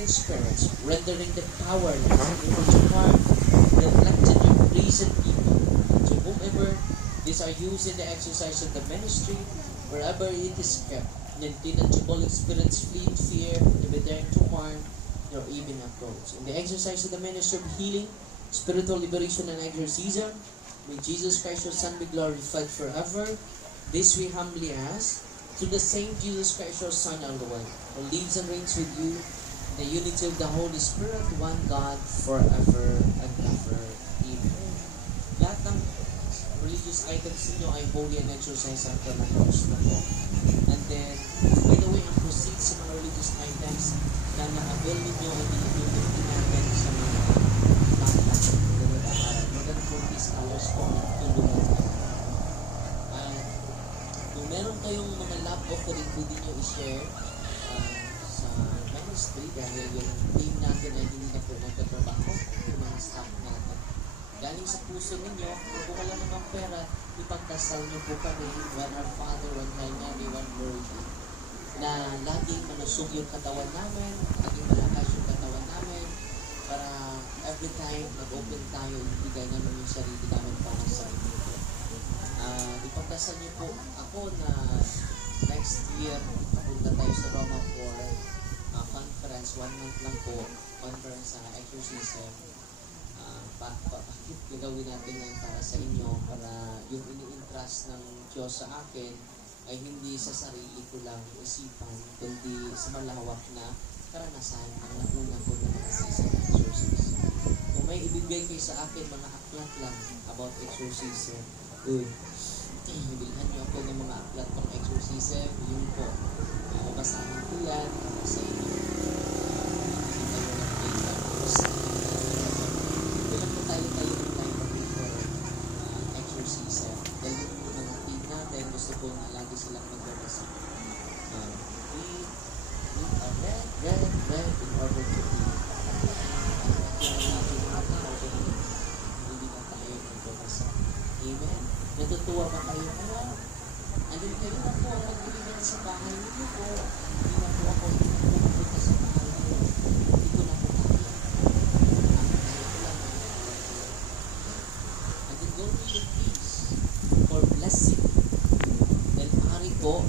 in spirits, rendering them powerless, able to harm, reflected and reason people, to whomever these are used in the exercise of the ministry, wherever it is kept. Non-tangible spirits flee in fear, never daring to harm, nor even approach. In the exercise of the ministry of healing, spiritual liberation, and exorcism, may Jesus Christ, your Son, be glorified forever. This we humbly ask, through the same Jesus Christ, your Son, our Lord, who lives and reigns with you, in the unity of the Holy Spirit, one God, forever and ever. Amen. Lahat ng religious items ninyo ay holy and exercise after the cross na po. And then, by the way, ang proceeds sa mga religious items na na-avail ninyo ay dinitulong natin sa mga bata na nag-aaral. Maganda po these scholars po na tulungan natin. Kung meron kayong mga love offering, pwede nyo i-share sa ministry dahil yung team natin ay hindi na po nagtatrabaho, yung mga staff natin. Galing sa puso ninyo, kung wala namang pera, ipagdasal nyo po kami, one our Father, one Thy Mary, one worthy, na laging manusog yung katawan namin, laging malakas yung katawan namin, para every time mag-open tayo, ibigay namin yung sarili namin para sa inyo. Ipagdasal niyo po ako na next year papunta tayo sa Roma for conference, 1 month lang po, conference sa exorcism. Bakit gagawin natin ngayon para sa inyo, para yung ini-entrust ng Diyos sa akin ay hindi sa sarili ko lang isipan, kundi sa malawak na karanasan ang nauna ko na nakasisa ng exorcism. Kung may ibigay kayo sa akin mga aklat lang about exorcism, bilhan niyo ako ng mga aklat pang exorcism, yun po. Babasahin ko yan para sa inyo. Bilang po tayo ng time for exorcism. Dahil yung mga team natin, gusto po na lagi silang magbabasa. We are red in order to be. Hindi na tayo magbabasa. Amen. Natutuwa ba kayo? Andun kayo na po, nagbibigyan sa bahay niyo po. Hindi na po ako pupunta sa bahay niyo. Hindi ko na po kaya. And then go to your peace for blessing. Then pari po,